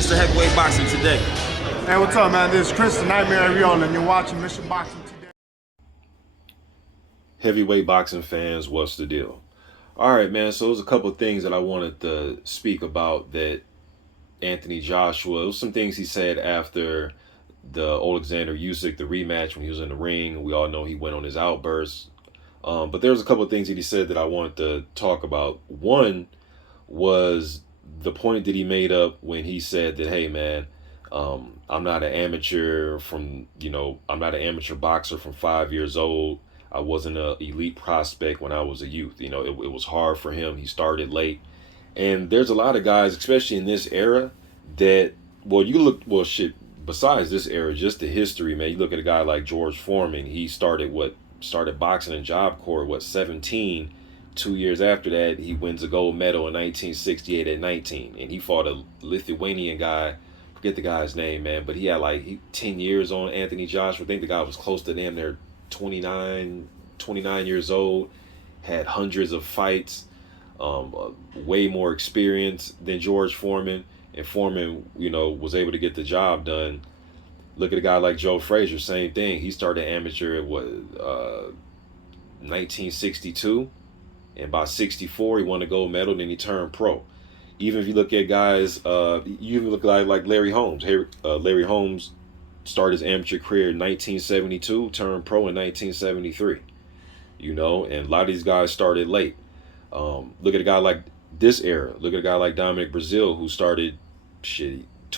Mr. Heavyweight Boxing Today. Hey, what's up, man? This is Chris, the Nightmare Ariola, and you're watching Mr. Boxing Today. Heavyweight boxing fans, what's the deal? All right, man, so there's a couple of things that I wanted to speak about that Anthony Joshua, it was some things he said after the Alexander Usyk, the rematch when he was in the ring. We all know he went on his outbursts. But there's a couple of things that he said that I wanted to talk about. One was the point that he made up when he said that, hey, man, I'm not an amateur I'm not an amateur boxer from 5 years old. I wasn't an elite prospect when I was a youth. It was hard for him. He started late. And there's a lot of guys, especially in this era, that, besides this era, just the history, man. You look at a guy like George Foreman. He started boxing in Job Corps, 17. 2 years after that, he wins a gold medal in 1968 at 19. And he fought a Lithuanian guy, forget the guy's name, man, but he had 10 years on Anthony Joshua. I think the guy was close to damn near 29 years old, had hundreds of fights, way more experience than George Foreman. And Foreman, was able to get the job done. Look at a guy like Joe Frazier, same thing. He started amateur at 1962. And by 64, he won a gold medal, and then he turned pro. Even if you look at guys, you even look like Larry Holmes. Larry Holmes started his amateur career in 1972, turned pro in 1973. And a lot of these guys started late. Look at a guy like this era. Look at a guy like Dominic Brazil, who started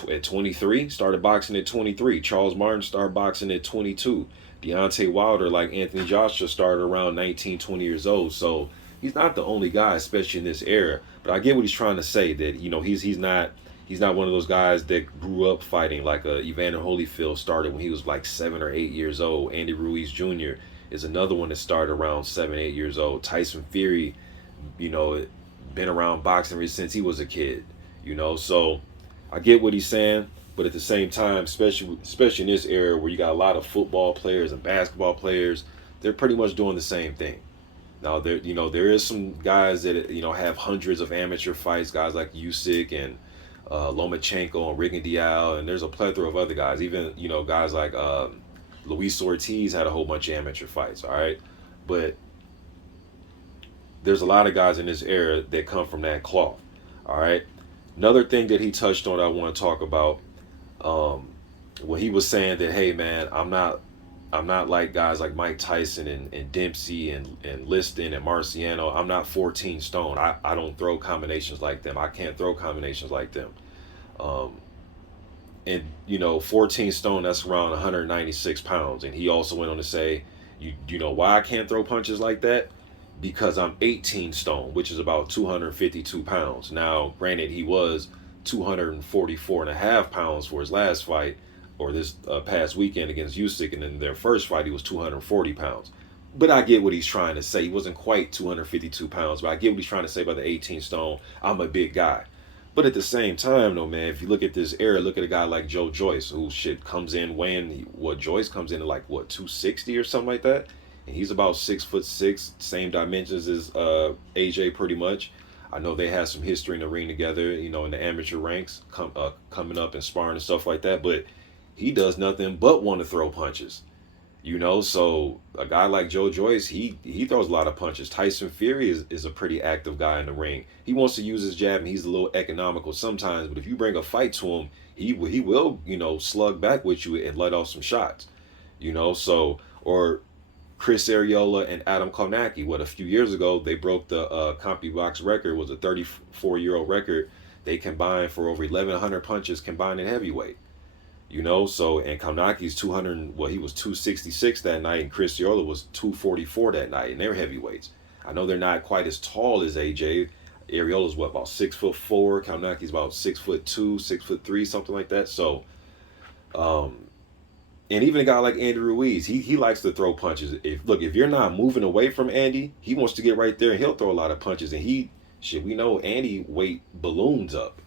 at 23, started boxing at 23. Charles Martin started boxing at 22. Deontay Wilder, like Anthony Joshua, started around 19, 20 years old. So he's not the only guy, especially in this era. But I get what he's trying to say, that he's not one of those guys that grew up fighting, like Evander Holyfield started when he was 7 or 8 years old. Andy Ruiz Jr. is another one that started around 7, 8 years old. Tyson Fury, been around boxing ever since he was a kid. So I get what he's saying, but at the same time, especially in this era where you got a lot of football players and basketball players, they're pretty much doing the same thing. Now there is some guys that have hundreds of amateur fights, guys like Usyk and Lomachenko and Rigondeaux, and there's a plethora of other guys. Even guys like Luis Ortiz had a whole bunch of amateur fights. All right, but there's a lot of guys in this era that come from that cloth. All right. Another thing that he touched on that I want to talk about, when he was saying that, hey man, I'm not like guys like Mike Tyson and Dempsey and Liston and Marciano. I'm not 14 stone. I don't throw combinations like them. I can't throw combinations like them. And 14 stone, that's around 196 pounds. And he also went on to say, you know why I can't throw punches like that? Because I'm 18 stone, which is about 252 pounds. Now, granted, he was 244 and a half pounds for his last fight, or this past weekend against Usyk, and in their first fight, he was 240 pounds. But I get what he's trying to say. He wasn't quite 252 pounds, but I get what he's trying to say by the 18 stone. I'm a big guy. But at the same time, though, man, if you look at this era, look at a guy like Joe Joyce, who comes in weighing, Joyce comes in at 260 or something like that? And he's about 6'6", same dimensions as AJ pretty much. I know they had some history in the ring together, in the amateur ranks, coming up and sparring and stuff like that. But he does nothing but want to throw punches, So a guy like Joe Joyce, he throws a lot of punches. Tyson Fury is a pretty active guy in the ring. He wants to use his jab, and he's a little economical sometimes. But if you bring a fight to him, he will slug back with you and let off some shots, or Chris Ariola and Adam Kownacki. A few years ago, they broke the CompuBox record. It was a 34-year-old record. They combined for over 1,100 punches combined in heavyweight. And Kownacki's 200, he was 266 that night, and Chris Ariola was 244 that night, and they're heavyweights. I know they're not quite as tall as AJ. Ariola's about 6'4". Kownacki's about 6'2", 6'3", something like that. So, and even a guy like Andy Ruiz, he likes to throw punches. If you're not moving away from Andy, he wants to get right there and he'll throw a lot of punches. And we know Andy weight balloons up,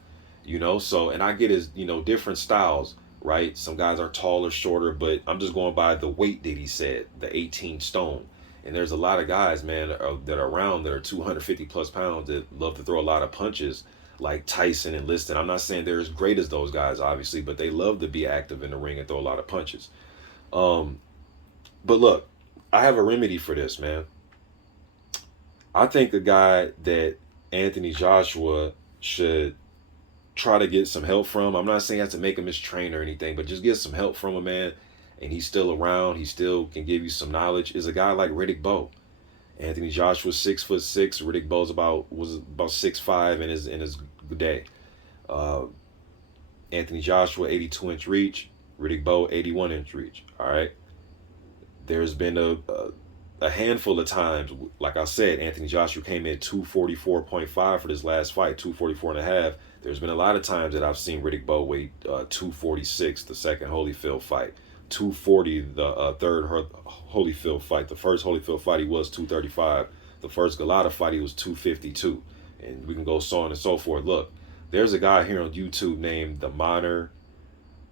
So, and I get his, different styles, right? Some guys are taller, shorter, but I'm just going by the weight that he said, the 18 stone. And there's a lot of guys, man, that are around that are 250 plus pounds that love to throw a lot of punches. like Tyson and Liston. I'm not saying they're as great as those guys, obviously, but they love to be active in the ring and throw a lot of punches. But look, I have a remedy for this, man. I think a guy that Anthony Joshua should try to get some help from. I'm not saying you have to make him his trainer or anything, but just get some help from a man, and he's still around. He still can give you some knowledge. Is a guy like Riddick Bowe. Anthony Joshua's 6'6". Riddick Bowe's was about 6'5" in his day. Anthony Joshua 82-inch reach. Riddick Bowe 81-inch reach. All right. There's been a handful of times, like I said, Anthony Joshua came in 244.5 for this last fight, 244.5. There's been a lot of times that I've seen Riddick Bowe weigh 246, the second Holyfield fight, 240, the third Holyfield fight. The first Holyfield fight, he was 235. The first Galata fight, he was 252. And we can go so on and so forth. Look, there's a guy here on YouTube named the Modern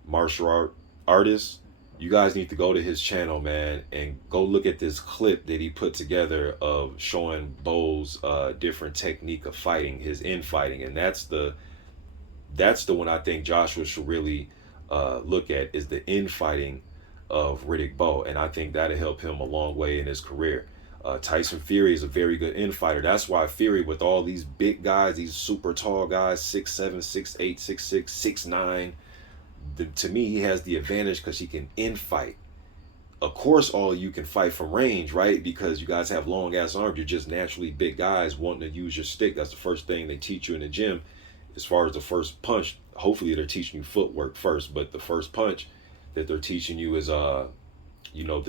Martial Artist. You guys need to go to his channel, man, and go look at this clip that he put together of showing Bowe's different technique of fighting, his infighting. And that's the one I think Joshua should really look at, is the infighting of Riddick Bowe. And I think that'll help him a long way in his career. Tyson Fury is a very good infighter. That's why Fury, with all these big guys, these super tall guys, 6'7", 6'8", 6'6", 6'9", to me, he has the advantage because he can infight. Of course, all of you can fight from range, right? Because you guys have long ass arms. You're just naturally big guys wanting to use your stick. That's the first thing they teach you in the gym. As far as the first punch, hopefully they're teaching you footwork first, but the first punch that they're teaching you is the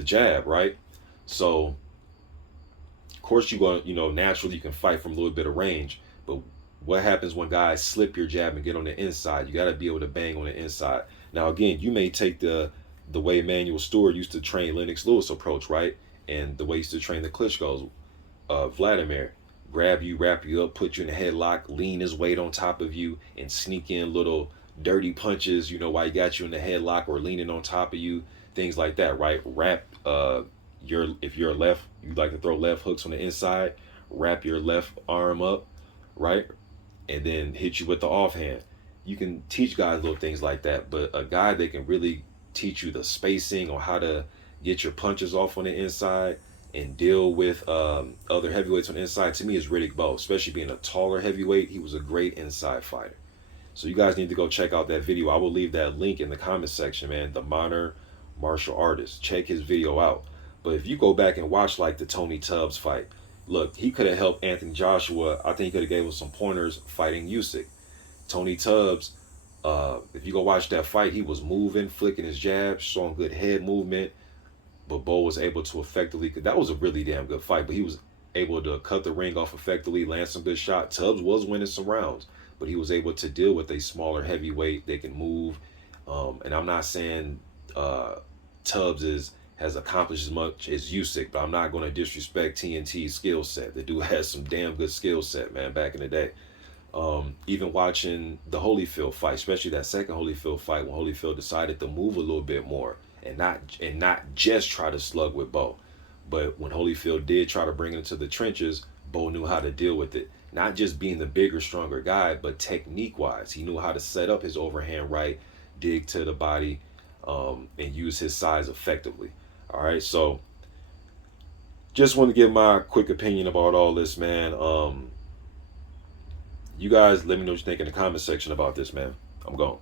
jab, right? So of course you're going, naturally you can fight from a little bit of range, but what happens when guys slip your jab and get on the inside? You got to be able to bang on the inside. Now, again, you may take the way Emanuel Stewart used to train Lennox Lewis approach, right? And the way he used to train the Klitschko's, Vladimir. Grab you, wrap you up, put you in a headlock, lean his weight on top of you, and sneak in little dirty punches, while he got you in the headlock or leaning on top of you, things like that, right? Wrap if you're left, you like to throw left hooks on the inside, wrap your left arm up, right? And then hit you with the offhand. You can teach guys little things like that, but a guy that can really teach you the spacing on how to get your punches off on the inside and deal with other heavyweights on the inside, to me, is Riddick Bowe. Especially being a taller heavyweight, he was a great inside fighter. So you guys need to go check out that video. I will leave that link in the comment section, man. The Modern Martial Artist. Check his video out. But if you go back and watch like the Tony Tubbs fight, look, he could have helped Anthony Joshua. I think he could have gave him some pointers fighting Usyk. Tony Tubbs, if you go watch that fight, he was moving, flicking his jabs, showing good head movement. But Bowe was able to effectively, that was a really damn good fight, but he was able to cut the ring off effectively, land some good shots. Tubbs was winning some rounds, but he was able to deal with a smaller heavyweight. They can move. And I'm not saying Tubbs has accomplished as much as Usyk, but I'm not going to disrespect TNT's skill set. The dude has some damn good skill set, man, back in the day. Even watching the Holyfield fight, especially that second Holyfield fight, when Holyfield decided to move a little bit more and not just try to slug with Bowe. But when Holyfield did try to bring it into the trenches, Bowe knew how to deal with it. Not just being the bigger, stronger guy, but technique-wise. He knew how to set up his overhand right, dig to the body, and use his size effectively. All right, so just want to give my quick opinion about all this, man. You guys let me know what you think in the comment section about this, man. I'm gone.